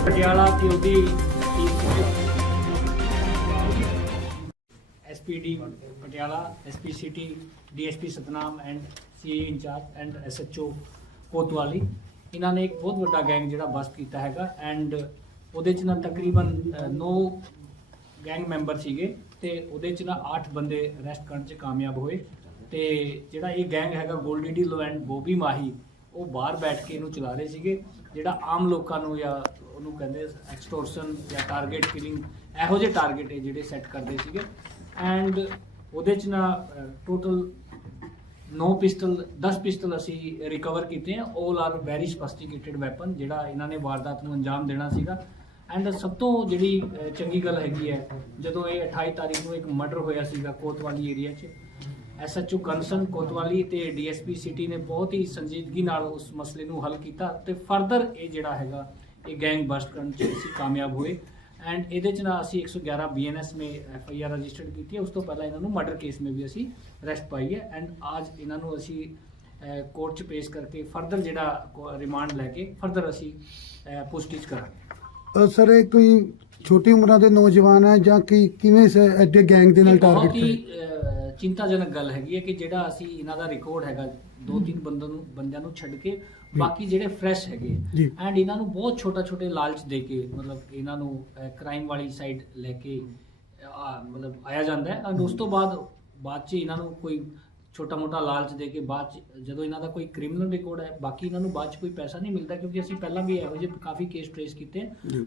ਪਟਿਆਲਾ ਤੇ ਉਹਦੀ SPD Patiala SP city DSP Satnam and CA incharge and SHO Kotwali ਇਹਨਾਂ ਨੇ ਇੱਕ ਬਹੁਤ ਵੱਡਾ ਗੈਂਗ ਜਿਹੜਾ ਬਸਟ ਕੀਤਾ ਹੈਗਾ ਐਂਡ ਉਹਦੇ ਚ ਨਾ ਤਕਰੀਬਨ 9 ਗੈਂਗ ਮੈਂਬਰ ਸੀਗੇ ਤੇ ਉਹਦੇ ਚ ਨਾ 8 ਬੰਦੇ ਅਰੈਸਟ ਕਰਨ ਚ ਕਾਮਯਾਬ ਹੋਏ ਤੇ ਜਿਹੜਾ ਇਹ ਗੈਂਗ ਹੈਗਾ ਗੋਲਡੀ ਡੀ ਲੋ ਐਂਡ ਬੋਬੀ ਮਾਹੀ ਉਹ ਬਾਹਰ ਬੈਠ ਕੇ ਇਹਨੂੰ ਚਲਾ ਰਹੇ ਸੀਗੇ। ਜਿਹੜਾ ਆਮ ਲੋਕਾਂ ਨੂੰ ਜਾਂ ਉਹਨੂੰ ਕਹਿੰਦੇ ਐਕਸਟੋਰਸ਼ਨ ਜਾਂ ਟਾਰਗੇਟ ਕਿਲਿੰਗ ਇਹੋ ਜਿਹੇ ਟਾਰਗੇਟ ਇਹ ਜਿਹੜੇ ਸੈੱਟ ਕਰਦੇ ਸੀਗੇ। ਐਂਡ ਉਹਦੇ ਚ ਨਾ ਟੋਟਲ 9 ਪਿਸਟਲ 10 ਪਿਸਟਲ ਅਸੀਂ ਰਿਕਵਰ ਕੀਤੇ ਆ। 올 ਆਰ ਵੈਰੀ ਸਫਿਸਟੀਕੇਟਿਡ ਵੈਪਨ ਜਿਹੜਾ ਇਹਨਾਂ ਨੇ ਵਾਰਦਾਤ ਨੂੰ ਅੰਜਾਮ ਦੇਣਾ ਸੀਗਾ। ਐਂਡ ਸਭ ਤੋਂ ਜਿਹੜੀ ਚੰਗੀ ਗੱਲ ਹੈਗੀ ਹੈ, ਜਦੋਂ ਇਹ 28 ਤਾਰੀਖ ਨੂੰ ਇੱਕ ਮਰਡਰ ਹੋਇਆ ਸੀਗਾ ਕੋਤਵਾਲੀ ਏਰੀਆ 'ਚ ਐਸਐਚਓ ਕੰਸਨ ਕੋਤਵਾਲੀ ਤੇ ਡੀਐਸਪੀ ਸਿਟੀ ਨੇ ਬਹੁਤ ਹੀ ਸੰਜੀਦਗੀ ਨਾਲ ਉਸ ਮਸਲੇ ਨੂੰ ਹੱਲ ਕੀਤਾ ਤੇ ਫਰਦਰ ਇਹ ਜਿਹੜਾ ਹੈਗਾ ਇਹ ਗੈਂਗ ਬਸਟ ਕਰਨ 'ਚ ਅਸੀਂ ਕਾਮਯਾਬ ਹੋਏ ਐਂਡ ਇਹਦੇ ਚ ਨਾ ਅਸੀਂ 111 ਬੀਐਨਐਸ ਮੇ ਐਫਆਈਆਰ ਰਜਿਸਟਰਡ ਕੀਤੀ ਹੈ ਉਸ ਤੋਂ ਪਹਿਲਾਂ ਇਹਨਾਂ ਨੂੰ ਮਰਡਰ ਕੇਸ ਮੇ ਵੀ ਅਸੀਂ ਅਰੈਸਟ ਪਾਈ ਹੈ ਐਂਡ ਅੱਜ ਇਹਨਾਂ ਨੂੰ ਅਸੀਂ ਕੋਰਟ 'ਚ ਪੇਸ਼ ਕਰਕੇ ਫਰਦਰ ਜਿਹੜਾ ਰਿਮਾਂਡ ਲੈ ਕੇ ਫਰਦਰ ਅਸੀਂ ਪੁੱਛਗਿੱਛ ਕਰਾਂਗੇ। ਸਰ ਇਹ ਕੋਈ ਛੋਟੀ ਉਮਰਾਂ ਦੇ ਨੌਜਵਾਨ ਹੈ ਜਾਂ ਕਿ ਕਿਵੇਂ ਐਡੇ ਗੈਂਗ ਦੇ ਨਾਲ ਇਹ ਬਹੁਤ ਚਿੰਤਾਜਨਕ ਗੱਲ ਹੈਗੀ ਹੈ ਕਿ ਜਿਹੜਾ ਅਸੀਂ ਇਹਨਾਂ ਦਾ ਰਿਕਾਰਡ ਹੈਗਾ ਦੋ ਤਿੰਨ ਬੰਦਿਆਂ ਨੂੰ ਬੰਦਿਆਂ ਨੂੰ ਛੱਡ ਕੇ ਬਾਕੀ ਜਿਹੜੇ ਫਰੈਸ਼ ਹੈਗੇ ਜੀ। ਐਂਡ ਇਹਨਾਂ ਨੂੰ ਬਹੁਤ ਛੋਟਾ ਛੋਟੇ ਲਾਲਚ ਦੇ ਕੇ ਮਤਲਬ ਇਹਨਾਂ ਨੂੰ ਕ੍ਰਾਈਮ ਵਾਲੀ ਸਾਈਡ ਲੈ ਕੇ ਅਹ, ਆ, ਮਤਲਬ ਆਇਆ ਜਾਂਦਾ ਹੈ। ਐਂਡ ਉਸ ਤੋਂ ਬਾਅਦ ਬਾਅਦ ਚ ਇਹਨਾਂ ਨੂੰ ਕੋਈ ਛੋਟਾ ਮੋਟਾ ਲਾਲਚ ਦੇ ਕੇ ਬਾਅਦ ਚ ਜਦੋਂ ਇਹਨਾਂ ਦਾ ਕੋਈ ਕ੍ਰਿਮੀਨਲ ਰਿਕਾਰਡ ਹੈ ਬਾਕੀ ਇਹਨਾਂ ਨੂੰ ਬਾਅਦ ਚ ਕੋਈ ਪੈਸਾ ਨਹੀਂ ਮਿਲਦਾ ਕਿਉਂਕਿ ਅਸੀਂ ਪਹਿਲਾਂ ਵੀ ਇਹੋ ਜਿਹੇ ਕਾਫੀ ਕੇਸ ਟ੍ਰੇਸ ਕੀਤੇ।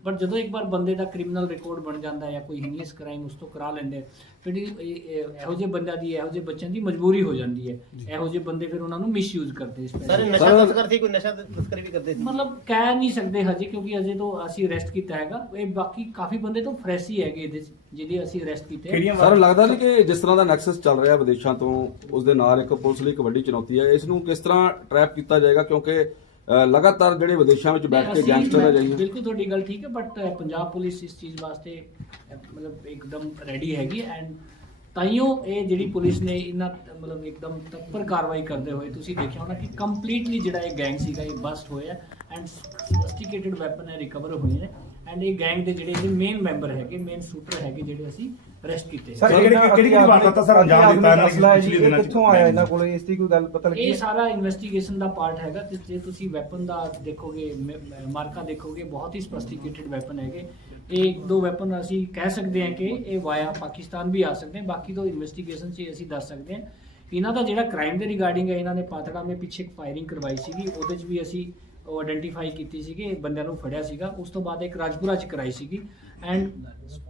ਬਟ ਜਦੋਂ ਇੱਕ ਵਾਰ ਬੰਦੇ ਦਾ ਕ੍ਰਿਮੀਨਲ ਰਿਕਾਰਡ ਬਣ ਜਾਂਦਾ ਹੈ ਜਾਂ ਕੋਈ ਹੀਨੀਅਸ ਕ੍ਰਾਈਮ ਉਸ ਤੋਂ ਕਰਾ ਲੈਂਦੇ ਫਿਰ ਇਹ- ਜਿਹੇ ਬੰਦਿਆਂ ਦੀ ਇਹੋ ਜਿਹੇ ਬੱਚਿਆਂ ਦੀ ਮਜਬੂਰੀ ਹੋ ਜਾਂਦੀ ਹੈ। ਇਹੋ ਜਿਹੇ ਬੰਦੇ ਫਿਰ ਉਹਨਾਂ ਨੂੰ ਮਿਸਯੂਜ਼ ਕਰਦੇ ਇਸ ਸਰ ਪੈਸੇ ਨਸ਼ਾ ਤਸਕਰ ਸੀ ਕੋਈ ਨਸ਼ਾ ਤਸਕਰੀ ਵੀ ਕਰਦੇ ਸੀ? ਮਤਲਬ ਕਹਿ ਨਹੀਂ ਸਕਦੇ ਹਜੇ ਕਿਉਂਕਿ ਅਜੇ ਤੋਂ ਅਸੀਂ ਅਰੈਸਟ ਕੀਤਾ ਹੈਗਾ। ਇਹ ਬਾਕੀ ਕਾਫੀ ਬੰਦੇ ਤੋਂ ਫਰੈਸ਼ ਹੀ ਹੈਗੇ ਇਹਦੇ 'ਚ। ਜਿਹਦੇ ਅਸੀਂ ਅਰੈਸਟ ਕੀਤੇ ਆ। ਸਰ ਲੱਗਦਾ ਨਹੀਂ ਕਿ ਜਿਸ ਤਰ੍ਹਾਂ ਦਾ ਨੈਕਸਸ ਚੱਲ ਰਿਹਾ ਵਿਦੇਸ਼ਾਂ ਤੋਂ ਉਸ ਦੇ ਨਾਲ ਇੱਕ ਪੁਲਿਸ ਲਈ ਇੱਕ ਵੱਡੀ ਚੁਣੌਤੀ ਹੈ। ਇਸ ਨੂੰ ਕਿਸ ਤਰ੍ਹਾਂ ਟਰੈਪ ਕੀਤਾ ਜਾਏਗਾ? ਕਿਉਂਕਿ ਅ, ਲਗਾਤਾਰ ਜਿਹੜੇ ਵਿਦੇਸ਼ਾਂ ਵਿੱਚ ਬੈਠ ਕੇ ਅਸੀਂ- ਗੈਂਗਸਟਰ ਹੈ ਜਾਈਏ। ਬਿਲਕੁਲ ਤੁਹਾਡੀ ਗੱਲ ਠੀਕ ਹੈ ਬਟ ਪੰਜਾਬ ਪੁਲਿਸ ਇਸ ਚੀਜ਼ ਵਾਸਤੇ ਅਹ, ਮਤਲਬ ਇੱਕਦਮ ਰੈਡੀ ਹੈਗੀ ਐਂਡ ਤਾਈਓ ਇਹ ਜਿਹੜੀ ਪੁਲਿਸ ਨੇ ਇਹਨਾਂ ਮਤਲਬ ਇੱਕਦਮ ਤৎਪਰ ਕਾਰਵਾਈ ਕਰਦੇ ਹੋਏ ਤੁਸੀਂ ਦੇਖਿਆ ਹੋਣਾ ਕਿ ਕੰਪਲੀਟਲੀ ਜਿਹੜਾ ਇਹ ਗੈਂਗ ਸੀਗਾ ਇਹ ਬਸਟ ਹੋਇਆ ਐਂਡ ਸਫਿਸਟੀਕੇਟਿਡ ਵੈਪਨ ਹੈ ਰਿਕਵਰ ਹੋਏ ਨੇ ਐਂਡ ਇਹ ਗੈਂਗ ਦੇ ਜਿਹੜੇ ਇਹਦੇ ਮੇਨ ਮੈਂਬਰ ਹੈਗੇ ਮੇਨ ਸ਼ੂਟਰ ਹੈਗੇ ਜਿਹੜੇ ਅਸੀਂ ਅਰੈਸਟ ਕੀਤੇ ਸਰ ਕਿਹੜੀ ਕਿਹੜੀ ਕਿਹੜੀ ਵਾਰਦਾਤ ਸਰ ਅੰਜਾਮ ਦਿੱਤਾ ਇਹਨਾਂ ਮਸਲਾ ਹੈ ਨੇ ਜੀ ਪਿਛਲੇ ਇਹ ਦਿਨਾਂ ਚ। ਕਿੱਥੋਂ ਆਇਆ ਇਹਨਾਂ ਕੋਲ? ਇਸ ਦੀ ਕੋਈ ਗੱਲ ਪਤਾ ਲੱਗੀ? ਇਹ? ਸਾਰਾ ਇਨਵੈਸਟੀਗੇਸ਼ਨ ਦਾ ਪਾਰਟ ਹੈਗਾ। ਤੇ ਜੇ ਤੁਸੀਂ ਵੈਪਨ ਦਾ ਦੇਖੋਗੇ ਮਾਰਕਾ ਦੇਖੋਗੇ ਬਹੁਤ ਹੀ ਸਫਿਸਟੀਕੇਟਿਡ ਵੈਪਨ ਹੈਗੇ। ਇਹ ਇੱਕ ਦੋ ਵੈਪਨ ਅਸੀਂ ਕਹਿ ਸਕਦੇ ਹਾਂ ਕਿ ਇਹ ਵਾਇਆ ਪਾਕਿਸਤਾਨ ਵੀ ਆ ਸਕਦੇ ਹਨ ਬਾਕੀ ਤੋਂ ਇਨਵੈਸਟੀਗੇਸ਼ਨ 'ਚ ਅਸੀਂ ਦੱਸ ਸਕਦੇ ਹਾਂ। ਇਹਨਾਂ ਦਾ ਜਿਹੜਾ ਕ੍ਰਾਈਮ ਦੇ ਰਿਗਾਰਡਿੰਗ ਹੈ ਇਹਨਾਂ ਨੇ ਪਾਤੜਾ ਮੇ ਪਿੱਛੇ ਇੱਕ ਫਾਇਰਿੰਗ ਕਰਵਾਈ ਸੀਗੀ। ਉਹਦੇ 'ਚ ਵੀ ਅਸੀਂ ਉਹ ਆਇਡੈਂਟੀਫਾਈ ਕੀਤੀ ਸੀਗੀ ਬੰਦਿਆਂ ਨੂੰ ਫੜਿਆ ਸੀਗਾ। ਉਸ ਤੋਂ ਬਾਅਦ ਇੱਕ ਰਾਜਪੁਰਾ 'ਚ ਕਰਾਈ ਸੀਗੀ। ਐਂਡ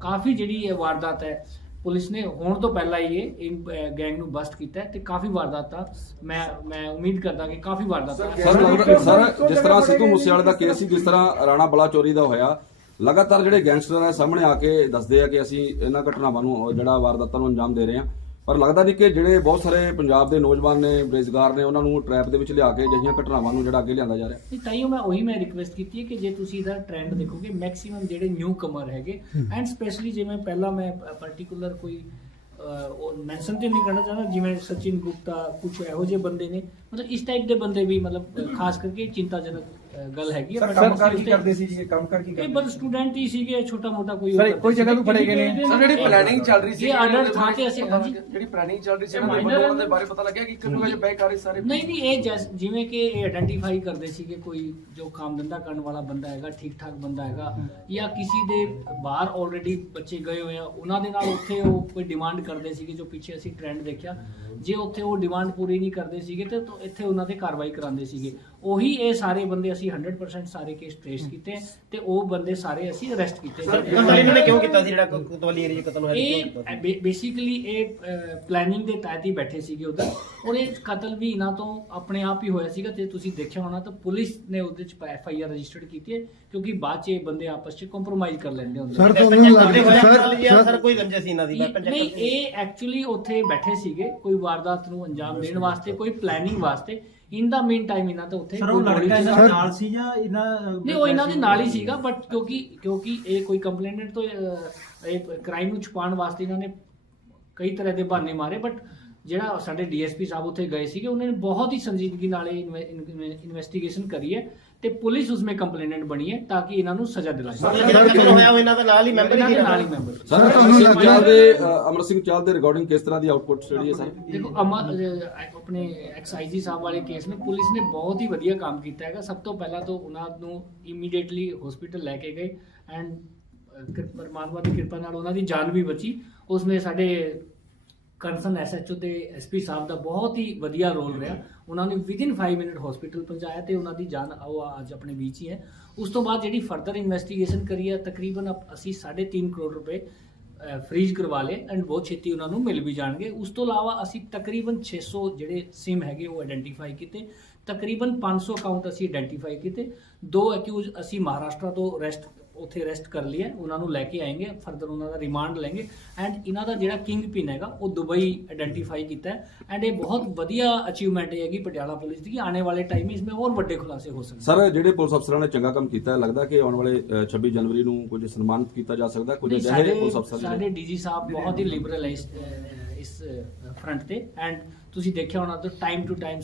ਕਾਫੀ ਜਿਹੜੀ ਇਹ ਵਾਰਦਾਤ ਹੈ ਪੁਲਿਸ ਨੇ ਹੋਣ ਤੋਂ ਪਹਿਲਾਂ ਹੀ ਇਹ ਗੈਂਗ ਨੂੰ ਬਸਟ ਕੀਤਾ ਤੇ ਕਾਫੀ ਵਾਰਦਾਤਾਂ ਮੈਂ ਮੈਂ ਉਮੀਦ ਕਰਦਾ ਕਿ ਕਾਫੀ ਵਾਰਦਾਤਾਂ ਸਰ ਜਿਸ ਤਰ੍ਹਾਂ ਸਿੱਧੂ ਮੂਸੇਵਾਲੇ ਦਾ ਕੇਸ ਸੀ ਜਿਸ ਤਰ੍ਹਾਂ ਰਾਣਾ ਬਲਾ ਚੋਰੀ ਦਾ ਹੋਇਆ ਲਗਾਤਾਰ ਜਿਹੜੇ ਗੈਂਗਸਟਰ ਆ ਸਾਹਮਣੇ ਆ ਕੇ ਦੱਸਦੇ ਆ ਕਿ ਅਸੀਂ ਇਹਨਾਂ ਘਟਨਾਵਾਂ ਨੂੰ ਜਿਹੜਾ ਵਾਰਦਾਤਾਂ ਨੂੰ ਅੰਜਾਮ ਦੇ ਰਹੇ ਹਾਂ। ਪਰ ਲੱਗਦਾ ਨਹੀਂ ਕਿ ਜਿਹੜੇ ਬਹੁਤ ਸਾਰੇ ਪੰਜਾਬ ਦੇ ਨੌਜਵਾਨ ਨੇ ਬੇਰੁਜ਼ਗਾਰ ਨੇ ਉਹਨਾਂ ਨੂੰ ਟਰੈਪ ਦੇ ਵਿੱਚ ਲਿਆ ਕੇ ਅਜਿਹੀਆਂ ਘਟਨਾਵਾਂ ਨੂੰ ਜਿਹੜਾ ਅੱਗੇ ਲਿਆਂਦਾ ਜਾ ਰਿਹਾ। ਨਹੀਂ ਤਾਈਓ ਮੈਂ ਉਹੀ ਮੈਂ ਰਿਕਵੈਸਟ ਕੀਤੀ ਹੈ ਕਿ ਜੇ ਤੁਸੀਂ ਇਹਦਾ ਟ੍ਰੈਂਡ ਦੇਖੋਗੇ ਮੈਕਸਿਮਮ ਜਿਹੜੇ ਨਿਊ ਕਮਰ ਹੈਗੇ ਐਂਡ ਸਪੈਸ਼ਲੀ ਜਿਵੇਂ ਪਹਿਲਾਂ ਮੈਂ ਪਾਰਟਿਕੂਲਰ ਕੋਈ ਉਹ ਮੈਂਸ਼ਨ ਤੇ ਨਹੀਂ ਕਰਨਾ ਚਾਹੁੰਦਾ ਜਿਵੇਂ ਸਚਿਨ ਗੁਪਤਾ ਕੁਝ ਇਹੋ ਜਿਹੇ ਬੰਦੇ ਨੇ ਮਤਲਬ ਇਸ ਟਾਈਪ ਦੇ ਬੰਦੇ ਵੀ ਮਤਲਬ ਖਾਸ ਕਰਕੇ ਚਿੰਤਾਜਨਕ ਗੱਲ ਹੈਗੀ ਸਰ ਕੰਮ ਕਰ ਕੀ ਕਰਦੇ ਸੀ ਜੀ? ਇਹ ਕੰਮ ਕਰ ਕੀ ਇਹ ਕਰਦੇ ਬਸ ਸਟੂਡੈਂਟ ਹੀ ਸੀਗੇ ਛੋਟਾ ਮੋਟਾ ਕੋਈ ਸਰ ਕੋਈ ਜਗ੍ਹਾ ਤੋਂ ਫੜੇ ਗਏ ਨੇ? ਸਰ ਜਿਹੜੀ ਇਹ- ਪਲੈਨਿੰਗ ਚੱਲ ਰਹੀ ਸੀ ਇਹ ਅਡਰ ਥਾਂ ਤੇ ਅਸੀਂ ਜਿਹੜੀ ਪਲੈਨਿੰਗ ਚੱਲ ਰਹੀ ਸੀ ਇਹ ਇਹਨਾਂ ਦੇ ਬਾਰੇ ਪਤਾ ਲੱਗਿਆ ਕਿ ਕਿੰਨੇ ਵਜੇ ਬੈਕ ਆ ਰਹੇ ਸਾਰੇ ਨਹੀਂ ਨਹੀਂ ਇਹ ਜਿਵੇਂ ਕਿ ਇਹ ਆਇਡੈਂਟੀਫਾਈ ਕਰਦੇ ਸੀਗੇ ਕੋਈ ਜੋ ਕੰਮ ਧੰਦਾ ਕਰਨ ਵਾਲਾ ਬੰਦਾ ਹੈਗਾ ਠੀਕ ਠਾਕ ਬੰਦਾ ਹੈਗਾ ਜਾਂ ਕਿਸੇ ਦੇ ਬਾਹਰ ਆਲਰੇਡੀ ਬੱਚੇ ਗਏ ਹੋਏ ਆ ਉਹਨਾਂ ਦੇ ਨਾਲ ਉੱਥੇ ਉਹ ਕੋਈ ਡਿਮਾਂਡ ਕਰਦੇ ਸੀਗੇ ਜੋ ਪਿੱਛੇ ਅਸੀਂ ਟ੍ਰੈਂਡ ਦੇਖਿਆ। ਜੇ ਉੱਥੇ ਉਹ ਡਿਮਾਂਡ ਪੂਰੀ ਨਹੀਂ ਕਰਦੇ ਸੀਗੇ ਤੇ ਤਾਂ ਇੱਥੇ ਉਹਨਾਂ ਤੇ ਕਾਰਵਾਈ ਕਰਾਉਂਦੇ ਸੀਗੇ। ਉਹੀ ਇਹ ਸਾਰੇ ਬੰਦੇ ਅਸੀਂ 100% ਸਾਰੇ ਕੇਸ ਟ੍ਰੇਸ ਕੀਤੇ ਤੇ ਉਹ ਬੰਦੇ ਸਾਰੇ ਅਸੀਂ ਅਰੈਸਟ ਕੀਤੇ ਸਰ ਕਤਲ ਇਹਨਾਂ ਨੇ ਕਿਉਂ ਕੀਤਾ ਸੀ ਜਿਹੜਾ ਕੋਤਵਾਲੀ ਏਰੀਆ 'ਚ ਕਤਲ ਹੋਇਆ ਸੀ, ਕਿਉਂ ਕੀਤਾ ਸੀ? ਇਹ ਬੇਸਿਕਲੀ ਇਹ ਪਲੈਨਿੰਗ ਦੇ ਤਹਿਤ ਹੀ ਬੈਠੇ ਸੀਗੇ ਉਧਰ। ਔਰ ਇਹ ਕਤਲ ਵੀ ਇਹਨਾਂ ਤੋਂ ਆਪਣੇ ਆਪ ਹੀ ਹੋਇਆ ਸੀਗਾ ਤੇ ਤੁਸੀਂ ਦੇਖਿਆ ਹੋਣਾ ਤਾਂ ਪੁਲਿਸ ਨੇ ਉਹਦੇ ਚ ਐਫ ਆਈ ਆਰ ਰਜਿਸਟਰਡ ਕੀਤੀ ਹੈ ਕਿਉਂਕਿ ਬਾਅਦ ਚ ਇਹ ਬੰਦੇ ਆਪਸ ਚ ਕੰਪਰੋਮਾਈਜ਼ ਕਰ ਲੈਂਦੇ ਹੁੰਦੇ ਸਰ weapon ਤੁਹਾਨੂੰ check ਕਰਦੇ ਲੱਗਦਾ ਹੋਏ ਨਾਲ ਜਾਂ ਸਰ ਸਰ ਕੋਈ ਰੰਜਿਸ਼ ਸੀ ਇਹਨਾਂ ਦੀ? ਵੈਪਨ ਨਹੀਂ ਇਹ ਐਕਚੁਅਲੀ ਉੱਥੇ ਬੈਠੇ ਸੀਗੇ ਕੋਈ ਵਾਰਦਾਤ ਨੂੰ ਅੰਜਾਮ ਦੇਣ ਵਾਸਤੇ ਕੋਈ ਪਲੈਨਿੰਗ ਵਾਸਤੇ। ਇਨ ਦਾ ਮੀਨ ਟਾਈਮ ਇਹਨਾਂ ਤਾਂ ਉੱਥੇ ਸਰ ਉਹ ਕੋਈ body ਲੜਕਾ ਇਹਨਾਂ ਨਾਲ ਸੀ ਜਾਂ ਇਹਨਾਂ ਨਹੀਂ ਉਹ ਇਹਨਾਂ ਦੇ ਨਾਲ ਹੀ ਸੀਗਾ ਬਟ ਕਿਉਂਕਿ ਕਿਉਂਕਿ ਇਹ ਕੋਈ ਕੰਪਲੇਨਟ ਤੋਂ ਅਹ, ਇਹ ਕ੍ਰਾਈਮ ਨੂੰ ਛੁਪਾਉਣ ਵਾਸਤੇ ਇਹਨਾਂ ਨੇ ਕਈ ਤਰ੍ਹਾਂ ਦੇ ਬਹਾਨੇ ਮਾਰੇ ਬਟ ਜਿਹੜਾ ਸਾਡੇ ਡੀਐਸਪੀ ਸਾਹਿਬ ਉੱਥੇ ਗਏ ਸੀਗੇ ਉਹਨਾਂ ਨੇ ਬਹੁਤ ਹੀ ਸੰਜੀਦਗੀ ਨਾਲ ਇਹ ਇਨਵੈਸਟੀਗੇਸ਼ਨ ਕਰੀ ਹੈ। ਤੇ ਪੁਲਿਸ ਉਸਮੇ ਕੰਪਲੇਨੈਂਟ ਬਣੀ ਹੈ ਤਾਂ ਕਿ ਇਹਨਾਂ ਨੂੰ ਸਜ਼ਾ ਦਿਲਾਈ ਸਰ ਜਾਵੇ। ਜਿਹੜਾ ਕਤਲ ਹੋਇਆ ਉਹ ਇਹਨਾਂ ਦੇ ਨਾਲ ਹੀ ਮੈਂਬਰ ਇਹਨਾਂ ਹੀ ਦੇ ਸੀ ਨਾਲ ਹੀ ਮੈਂਬਰ। ਸਰ ਸਿੰਘ ਚਾਲ ਦੇ ਅ, ਅਮਰ ਸਿੰਘ ਚਾਲ ਦੇ ਰਿਕਾਰਡਿੰਗ ਕਿਸ ਤਰ੍ਹਾਂ ਦੀ ਆਊਟਪੁੱਟ ਜਿਹੜੀ ਹੈ ਸਰ? ਦੇਖੋ ਅਮਰ ਅਹ, ਆਪਣੇ ਐਕਸਾਈਜੀ ਸਾਹਿਬ ਵਾਲੇ ਕੇਸ ਨੇ ਪੁਲਿਸ ਨੇ ਬਹੁਤ ਹੀ ਵਧੀਆ ਕੰਮ ਕੀਤਾ ਹੈਗਾ। ਸਭ ਤੋਂ ਪਹਿਲਾਂ ਤਾਂ ਉਹਨਾਂ ਨੂੰ ਇਮੀਡੀਏਟਲੀ ਹਸਪੀਟਲ ਲੈ ਕੇ ਗਏ। ਐਂਡ ਪਰਮਾਤਮਾ ਦੀ ਕਿਰਪਾ ਨਾਲ ਉਹਨਾਂ ਦੀ ਜਾਨ ਵੀ ਬਚੀ। ਉਸਮੇ ਸਾਡੇ ਕੰਸਰਨ ਐਸਐਚਓ ਤੇ ਐਸਪੀ ਸਾਹਿਬ ਦਾ ਬਹੁਤ ਹੀ ਵਧੀਆ ਰੋਲ ਰਿਹਾ। ਉਹਨਾਂ ਨੇ ਵਿਦਿਨ 5 ਮਿੰਟ ਹਸਪੀਟਲ ਪਹੁੰਚਾਇਆ ਤੇ ਉਹਨਾਂ ਦੀ ਜਾਨ ਉਹ ਅੱਜ ਆਪਣੇ ਵਿੱਚ ਹੀ ਹੈ। ਉਸ ਤੋਂ ਬਾਅਦ ਜਿਹੜੀ ਫਰਦਰ ਇਨਵੈਸਟੀਗੇਸ਼ਨ ਕਰੀ ਹੈ, ਤਕਰੀਬਨ ਅਪ- ਅਸੀਂ 3.5 ਕਰੋੜ ਰੁਪਏ ਫ੍ਰੀਜ਼ ਕਰਵਾ ਲਏ ਐਂਡ ਬਹੁਤ ਛੇਤੀ ਉਹਨਾਂ ਨੂੰ ਮਿਲ ਵੀ ਜਾਣਗੇ। ਉਸ ਤੋਂ ਇਲਾਵਾ ਅਸੀਂ ਤਕਰੀਬਨ 600 ਜਿਹੜੇ ਸਿਮ ਹੈਗੇ ਉਹ ਆਇਡੈਂਟੀਫਾਈ ਕੀਤੇ। ਤਕਰੀਬਨ 500 ਅਕਾਊਂਟ ਅਸੀਂ ਆਇਡੈਂਟੀਫਾਈ ਕੀਤੇ। ਦੋ ਅਕਿਊਜ਼ ਅਸੀਂ ਮਹਾਰਾਸ਼ਟਰ ਤੋਂ ਅਰੈਸਟ ਉੱਥੇ ਅਰੈਸਟ ਕਰ ਲਿਆ ਉਹਨਾਂ ਨੂੰ ਲੈ ਕੇ ਆਏਂਗੇ ਫਰਦਰ ਉਹਨਾਂ ਦਾ ਰਿਮਾਂਡ ਲੈਂਗੇ ਐਂਡ ਇਹਨਾਂ ਦਾ ਜਿਹੜਾ ਕਿੰਗ ਪਿਨ ਹੈਗਾ ਉਹ ਦੁਬਈ ਆਇਡੈਂਟੀਫਾਈ ਕੀਤਾ ਐਂਡ ਇਹ ਬਹੁਤ ਵਧੀਆ ਅਚੀਵਮੈਂਟ ਹੈਗੀ ਪਟਿਆਲਾ ਪੁਲਿਸ ਦੀ ਕਿ ਆਉਣੇ ਵਾਲੇ ਟਾਈਮ ਵਿੱਚ ਮੈਂ ਹੋਰ ਵੱਡੇ ਖੁਲਾਸੇ ਹੋ ਸਕਦੇ ਸਰ ਜਿਹੜੇ ਪੁਲਿਸ ਅਫਸਰਾਂ ਨੇ ਚੰਗਾ ਕੰਮ ਕੀਤਾ ਹੈ ਲੱਗਦਾ ਕਿ ਆਉਣ ਵਾਲੇ ਅ, 26 ਜਨਵਰੀ ਨੂੰ ਕੁਝ ਸਨਮਾਨਿਤ ਕੀਤਾ ਜਾ ਸਕਦਾ ਕੁਝ ਅਜਿਹੇ ਪੁਲਿਸ ਅਫਸਰ ਸਾਡੇ ਡੀਜੀ ਸਾਹਿਬ ਬਹੁਤ ਹੀ ਲਿਬਰਲ ਹੈ ਇਸ ਇਸ ਫਰੰਟ ਤੇ ਐਂਡ ਤੁਸੀਂ ਦੇਖਿਆ ਹੋਣਾ ਤਾਂ time to time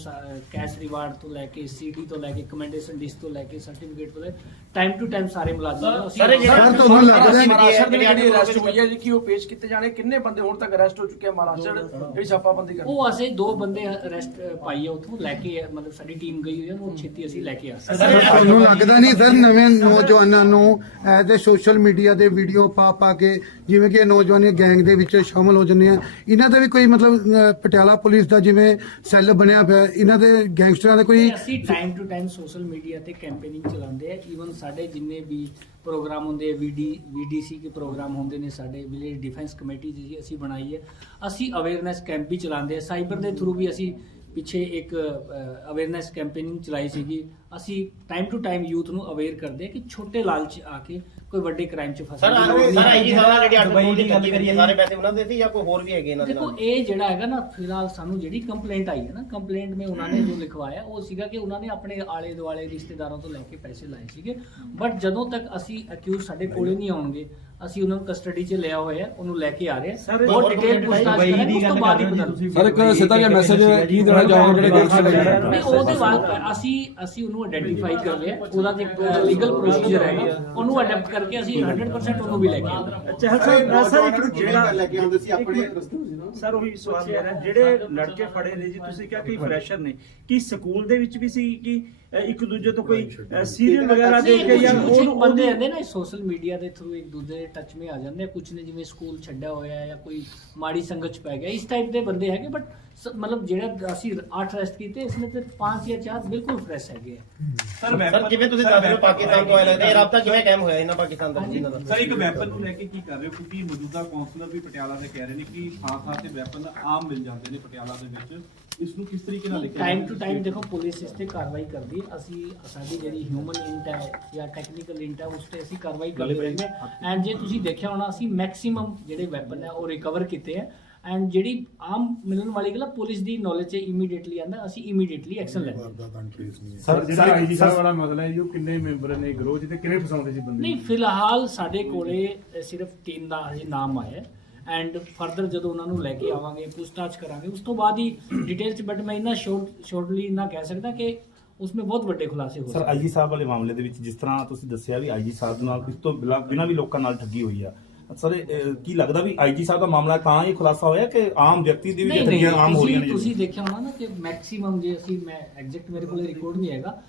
cash reward ਤੋਂ ਲੈ ਕੇ ਸੀਡੀ ਤੋਂ ਲੈ ਕੇ ਕਮੈਂਡੇਸ਼ਨ ਡਿਸ ਤੋਂ ਲੈ ਕੇ ਸਰਟੀਫਿਕੇਟ ਤੋਂ ਲੈ ਟਾਈਮ ਟੂ ਟਾਈਮ ਸਾਰੇ ਮੁਲਾਜ਼ਮਾਂ ਸਰ ਇਹ ਸਰ, ਤੁਹਾਨੂੰ ਲੱਗਦਾ ਹੈ ਕਿ ਮਹਾਰਾਸ਼ਟਰ ਦੇ ਜਿਹੜੀ ਅਰੈਸਟ ਹੋਈ ਹੈ ਜੀ ਕਿ ਉਹ ਪੇਸ਼ ਕੀਤੇ ਜਾਣੇ? ਕਿੰਨੇ ਬੰਦੇ ਹੁਣ ਤੱਕ ਅਰੈਸਟ ਹੋ ਚੁੱਕੇ ਆ ਮਹਾਰਾਸ਼ਟਰ ਜਿਹੜੀ ਛਾਪਾਬੰਦੀ ਕਰ ਉਹ ਅਸੀਂ ਦੋ ਬੰਦੇ ਅਰੈਸਟ ਪਾਈ ਹੈ ਉੱਥੋਂ ਲੈ ਕੇ ਮਤਲਬ ਸਾਡੀ ਟੀਮ ਗਈ ਹੋਈ ਹੈ ਉਹ ਛੇਤੀ ਅਸੀਂ ਲੈ ਕੇ ਆ ਸਰ ਤੁਹਾਨੂੰ ਲੱਗਦਾ ਨਹੀਂ ਸਰ ਨਵੇਂ ਨੌਜਵਾਨਾਂ ਨੂੰ ਐਜ਼ ਸੋਸ਼ਲ ਮੀਡੀਆ ਦੇ ਵੀਡੀਓ ਪਾ ਪਾ ਕੇ ਜਿਵੇਂ ਕਿ ਇਹ ਨੌਜਵਾਨੀ ਗੈਂਗ ਦੇ ਵਿੱਚ ਸ਼ਾਮਲ ਹੋ ਜਾਂਦੇ ਆ ਇਹਨਾਂ ਦਾ ਵੀ ਕੋਈ ਮਤਲਬ ਪਟਿਆਲਾ ਪੁਲਿਸ ਦਾ ਜਿਵੇਂ ਸੈੱਲ ਬਣਿਆ ਪਿਆ, ਇਹਨਾਂ ਦੇ ਗੈਂਗਸਟਰਾਂ ਦੇ ਕੋਈ ਅਸੀਂ time to time social media ਤੇ ਕੈਂਪੇਨਿੰਗ ਚਲਾਉਂਦੇ ਆ ਈਵਨ ਸਾਡੇ ਜਿੰਨੇ ਵੀ ਪ੍ਰੋਗਰਾਮ ਹੁੰਦੇ ਆ ਵੀਡੀ ਵੀਡੀਸੀ ਕੇ ਪ੍ਰੋਗਰਾਮ ਹੁੰਦੇ ਨੇ, ਸਾਡੇ ਵਿਲੇਜ ਡਿਫੈਂਸ ਕਮੇਟੀ ਜੀ ਅਸੀਂ ਬਣਾਈ ਹੈ ਅਸੀਂ ਅਵੇਅਰਨੈਸ ਕੈਂਪ ਵੀ ਚਲਾਉਂਦੇ ਆ ਸਾਈਬਰ ਦੇ ਥਰੂ ਵੀ ਅਸੀਂ ਪਿੱਛੇ ਇੱਕ ਅਵੇਅਰਨੈਸ ਕੈਂਪੇਨਿੰਗ ਚਲਾਈ ਸੀਗੀ, ਅਸੀਂ ਟਾਈਮ ਟੂ ਟਾਈਮ ਯੂਥ ਨੂੰ ਅਵੇਅਰ ਕਰਦੇ ਆ ਕਿ ਛੋਟੇ ਲਾਲਚ ਆ ਕੇ ਕੋਈ ਵੱਡੇ ਕ੍ਰਾਈਮ 'ਚ ਫਸ ਸਰ ਸਰ ਜੀ ਸਾਰਾ ਜਿਹੜੀ 8 ਕਰੋੜ ਦੀ ਗੱਲ ਕਰੀਏ ਸਾਰੇ ਪੈਸੇ ਉਹਨਾਂ ਦੇ ਸੀ ਜਾਂ ਕੋਈ ਹੋਰ ਵੀ ਹੈਗੇ ਇਹਨਾਂ ਦੇ ਦੇਖੋ ਨਾਲ? ਇਹ ਜਿਹੜਾ ਹੈਗਾ ਨਾ ਫਿਲਹਾਲ ਸਾਨੂੰ ਜਿਹੜੀ ਕੰਪਲੇਂਟ ਆਈ ਹੈ ਨਾ ਕੰਪਲੇਂਟ ਮੇ ਉਹਨਾਂ ਨੇ ਜੋ ਲਿਖਵਾਇਆ ਉਹ ਸੀਗਾ ਕਿ ਉਹਨਾਂ ਨੇ ਆਪਣੇ ਆਲੇ ਦੁਆਲੇ ਰਿਸ਼ਤੇਦਾਰਾਂ ਤੋਂ ਲੈ ਕੇ ਪੈਸੇ ਲਾਏ ਸੀਗੇ। ਬਟ ਜਦੋਂ ਤੱਕ ਅਸੀਂ ਅਕਿਊਜ਼ ਸਾਡੇ ਕੋਲੇ ਨਹੀਂ ਆਉਣਗੇ ਅਸੀਂ ਉਹਨਾਂ ਨੂੰ ਕਸਟਡੀ 'ਚ ਲਿਆ ਹੋਇਆ ਹੈ ਉਹਨੂੰ ਲੈ ਕੇ ਆ ਰਹੇ ਹਾਂ। ਬਹੁਤ ਡਿਟੇਲ ਪੁੱਛਤਾਛ ਕਰਾਂਗੇ ਉਸ ਤੋਂ ਬਾਅਦ ਹੀ ਪਤਾ ਲੱਗੂ। ਸਰ ਇੱਕ ਸਿੱਧਾ ਜਿਹਾ ਮੈਸੇਜ ਕੀ ਦੇਣਾ ਚਾਹੋਗੇ ਜਿਹੜੇ ਗੈਂਗਸਟਰ ਹੈਗੇ ਨਹੀਂ ਉਹਦੇ ਬਾਅਦ ਅਸੀਂ ਅਸੀਂ ਉਹਨੂੰ ਆਇਡੈਂਟੀਫਾਈ ਕਰ ਲਿਆ ਉਹਦਾ ਤੇ ਇੱਕ ਲੀਗਲ ਪ੍ਰੋਸੀਜਰ ਹੈਗਾ ਉਹਨੂੰ ਅਡਾਪਟ ਕਰਕੇ ਅਸੀਂ 100% ਉਹਨੂੰ ਵੀ ਲੈ ਕੇ ਚਹਿਲ ਸਾਹਿਬ ਸਰ ਇੱਕ ਜਿਹੜਾ ਲੈ ਕੇ ਆਉਂਦੇ ਸੀ ਆਪਣੇ ਸਰ ਉਹੀ ਸਵਾਲ ਮੇਰਾ। ਜਿਹੜੇ ਲੜਕੇ ਫੜੇ ਨੇ ਜੀ ਤੁਸੀਂ ਕਿਹਾ ਕਿ ਫਰੈਸ਼ਰ ਨੇ। ਕੀ ਸਕੂਲ ਦੇ ਵਿੱਚ ਵੀ ਸੀ ਕਿ ਇੱਕ ਦੂਜੇ ਤੋਂ ਕੋਈ ਸੀਰੀਅਲ ਵਗੈਰਾ ਦੇਖ ਕੇ ਜਾਂ ਉਹਨੂੰ ਬੰਦੇ ਹੁੰਦੇ ਨੇ ਸੋਸ਼ਲ ਮੀਡੀਆ ਦੇ ਥਰੂ ਇੱਕ ਦੂਜੇ ਦੇ ਟੱਚ ਮੇ ਆ ਜਾਂਦੇ ਕੁਝ ਨੇ ਜਿਵੇਂ ਸਕੂਲ ਛੱਡਿਆ ਹੋਇਆ ਹੈ ਜਾਂ ਕੋਈ ਮਾੜੀ ਸੰਗਤ ਚ ਪੈ ਗਿਆ। ਇਸ ਟਾਈਪ ਦੇ ਬੰਦੇ ਹੈਗੇ ਬਟ ਮਤਲਬ ਜਿਹੜਾ ਅਸੀਂ 8 ਅਰੈਸਟ ਕੀਤੇ ਇਸ ਵਿੱਚ 5 ਜਾਂ 4 ਬਿਲਕੁਲ ਫਰੈਸ਼ ਹੈਗੇ ਆ। ਸਰ ਜਿਵੇਂ ਤੁਸੀਂ ਦੱਸ ਰਹੇ ਹੋ ਪਾਕਿਸਤਾਨ ਤੋਂ ਆਏ ਲੱਗਦੇ ਇਹ ਰਾਬਤਾ ਕਿਵੇਂ ਕਾਇਮ ਹੋਇਆ ਇਹਨਾਂ ਪਾਕਿਸਤਾਨ ਦਾ ਜੀ ਇਹਨਾਂ ਦਾ? ਸਰ ਇੱਕ ਵੈਪਨ ਨੂੰ ਲੈ ਕੇ ਕੀ ਕਰ ਰਹੇ ਹੋ? ਕਿਉਂਕਿ ਮੌਜੂਦਾ ਕਾਉਂਸਲਰ ਵੀ ਪਟਿਆਲਾ ਦੇ ਕਹਿ ਰਹੇ ਨੇ ਕਿ ਥਾਂ ਥਾਂ ਤੇ ਵੈਪਨ ਆਮ ਮਿਲ ਜਾਂਦੇ ਨੇ ਪਟਿਆਲਾ ਦੇ ਵਿੱਚ। ਇਸ ਨੂੰ ਕਿਸ ਤਰੀਕੇ ਨਾਲ ਲਿਖਿਆ ਟਾਈਮ ਟੂ ਟਾਈਮ ਦੇਖੋ ਪੁਲਿਸ ਇਸ ਤੇ ਕਾਰਵਾਈ ਕਰਦੀ ਹੈ। ਅਸੀਂ ਸਾਡੀ ਜਿਹੜੀ ਹਿਊਮਨ ਇੰਟ ਹੈ ਜਾਂ ਟੈਕਨੀਕਲ ਇੰਟ ਹੈ ਉਸ ਤੇ ਅਸੀਂ ਕਾਰਵਾਈ ਕਰਦੇ ਰਹਿੰਦੇ ਹਾਂ। ਐਂਡ ਜੇ ਤੁਸੀਂ ਦੇਖਿਆ ਹੋਣਾ ਅਸੀਂ ਮੈਕਸਿਮਮ ਜਿਹੜੇ ਵੈਪਨ ਹੈ ਉਹ ਰਿਕਵਰ ਕੀਤੇ ਹੈ। ਐਂਡ ਜਿਹੜੀ ਆਮ ਮਿਲਣ ਵਾਲੀ ਗੱਲ ਹੈ, ਪੁਲਿਸ ਦੀ ਨੌਲੇਜ 'ਚ ਇਮੀਡੀਏਟਲੀ ਆਂਦਾ ਅਸੀਂ ਇਮੀਡੀਏਟਲੀ ਐਕਸ਼ਨ ਲੈਂਦੇ ਹਾਂ। ਸਰ ਜਿਹੜਾ ਆਈਜੀ ਸਾਹਿਬ ਵਾਲਾ ਮਸਲਾ ਹੈ ਜੀ ਉਹ ਕਿੰਨੇ ਮੈਂਬਰ ਨੇ ਗਰੋਹ ਤੇ ਕਿਵੇਂ ਫਸਾਉਂਦੇ ਸੀ ਬੰਦੇ? ਨਹੀਂ ਫਿਲਹਾਲ ਸਾਡੇ ਕੋਲੇ ਅ, ਸਿਰਫ ਤਿੰਨ ਦਾ ਹਜੇ ਨਾਮ ਆਇਆ ਐਂਡ ਫਰਦਰ ਜਦੋਂ ਉਹਨਾਂ ਨੂੰ ਲੈ ਕੇ ਆਵਾਂਗੇ ਪੁੱਛਤਾਛ ਕਰਾਂਗੇ ਉਸ ਤੋਂ ਬਾਅਦ ਹੀ ਡਿਟੇਲ ਚ ਬਟ ਮੈਂ ਇੰਨਾ ਸ਼ੋਰਟ ਸ਼ੋਰਟਲੀ ਇੰਨਾ ਕਹਿ ਸਕਦਾ ਕਿ ਉਸਮੇ ਬਹੁਤ ਵੱਡੇ ਖੁਲਾਸੇ ਹੋ ਸਰ ਸਕਦੇ ਆਈਜੀ ਸਾਹਿਬ ਵਾਲੇ ਮਾਮਲੇ ਦੇ ਵਿੱਚ ਜਿਸ ਤਰ੍ਹਾਂ ਤੁਸੀਂ ਦੱਸਿਆ ਵੀ ਆਈਜੀ ਸਾਹਿਬ ਨਾਲ ਇਸ ਤੋਂ ਬਿਲਾ- ਬਿਨਾਂ ਵੀ ਲੋਕਾਂ ਨਾਲ ਠੱਗੀ ਹੋਈ ਆ ਸਰ ਕੀ ਲੱਗਦਾ ਵੀ ਆਈਜੀ ਸਾਹਿਬ ਦਾ ਮਾਮਲਾ ਤਾਂ ਇਹ ਖੁਲਾਸਾ ਹੋਇਆ ਕਿ ਆਮ ਵਿਅਕਤੀ ਦੀ ਵੀ ਨਹੀਂ ਆਮ ਹੋ ਰਹੀਆਂ ਨੇ ਤੁਸੀਂ ਦੇਖਿਆ ਹੋਣਾ ਨਾ ਕਿ ਮੈਕਸਿਮਮ ਜੇ ਅਸੀਂ ਮੈਂ ਐਗਜ਼ੈਕਟ ਮੇਰੇ ਕੋਲ ਰਿਕਾਰਡ ਨਹੀਂ ਹੈਗਾ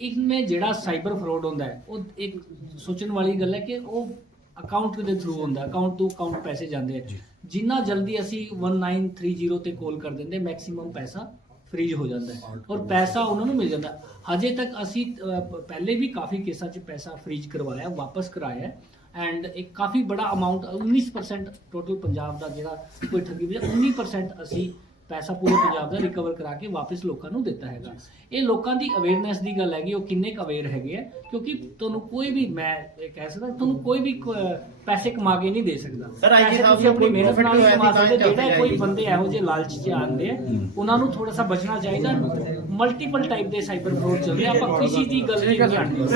ਇੱਕ ਮੈਂ ਜਿਹੜਾ ਸਾਈਬਰ ਫਰਾਡ ਹੁੰਦਾ ਹੈ ਉਹ ਇੱਕ ਸੋਚਣ ਵਾਲੀ ਗੱਲ ਹੈ ਕਿ ਉਹ ਅਕਾਊਂਟ ਦੇ ਥਰੂ ਹੁੰਦਾ ਅਕਾਊਂਟ ਤੋਂ ਅਕਾਊਂਟ ਪੈਸੇ ਜਾਂਦੇ ਆ। ਜਿੰਨਾ ਜਲਦੀ ਅਸੀਂ 1930 ਤੇ ਕਾਲ ਕਰ ਦਿੰਦੇ ਮੈਕਸਿਮਮ ਪੈਸਾ ਫ੍ਰੀਜ ਹੋ ਜਾਂਦਾ ਹੈ ਔਰ ਪੈਸਾ ਉਹਨਾਂ ਨੂੰ ਮਿਲ ਜਾਂਦਾ। ਹਜੇ ਤੱਕ ਅਸੀਂ ਪਹਿਲੇ ਵੀ ਕਾਫੀ ਕੇਸਾਂ 'ਚ ਪੈਸਾ ਫ੍ਰੀਜ ਕਰਵਾਇਆ ਵਾਪਸ ਕਰਾਇਆ ਐਂਡ ਇੱਕ ਕਾਫੀ ਬੜਾ ਅਮਾਉਂਟ 19% ਟੋਟਲ ਪੰਜਾਬ ਦਾ ਜਿਹੜਾ ਕੋਈ ਠੱਗੀ ਵੀ 19% ਅਸੀਂ ਪੈਸਾ ਪੂਰੇ ਪੰਜਾਬ ਦਾ ਰਿਕਵਰ ਕਰਾ ਕੇ ਵਾਪਸ ਲੋਕਾਂ ਨੂੰ ਦਿੱਤਾ ਹੈਗਾ। ਇਹ ਲੋਕਾਂ ਦੀ ਅਵੇਅਰਨੈਸ ਦੀ ਗੱਲ ਹੈਗੀ ਉਹ ਕਿੰਨੇ ਕੁ ਅਵੇਅਰ ਹੈਗੇ ਆ ਕਿਉਂਕਿ ਤੁਹਾਨੂੰ ਕੋਈ ਵੀ ਮੈਂ ਇਹ ਕਹਿ ਸਕਦਾ ਤੁਹਾਨੂੰ ਕੋਈ ਵੀ ਪੈਸੇ ਕਮਾ ਕੇ ਨਹੀਂ ਦੇ ਸਕਦਾ। IIT ਪੈਸੇ ਸਾਹਿਬ ਆਪਣੀ ਮਿਹਨਤ ਨਾਲ ਕਮਾ ਸਕਦੇ ਜਿਹੜਾ ਕੋਈ। ਬੰਦੇ ਇਹੋ ਜਿਹੇ ਲਾਲਚ 'ਚ ਆਉਂਦੇ ਆ ਉਹਨਾਂ ਨੂੰ ਥੋੜਾ ਸਾ ਬਚਣਾ ਚਾਹੀਦਾ ਮਲਟੀਪਲ ਟਾਈਪ ਦੇ ਸਾਈਬਰ ਫਰਾਡ ਚੱਲਦੇ ਆ ਆਪਾਂ ਕਿਸੇ ਦੀ ਗੱਲ ਨਹੀਂ ਕਰਨੀ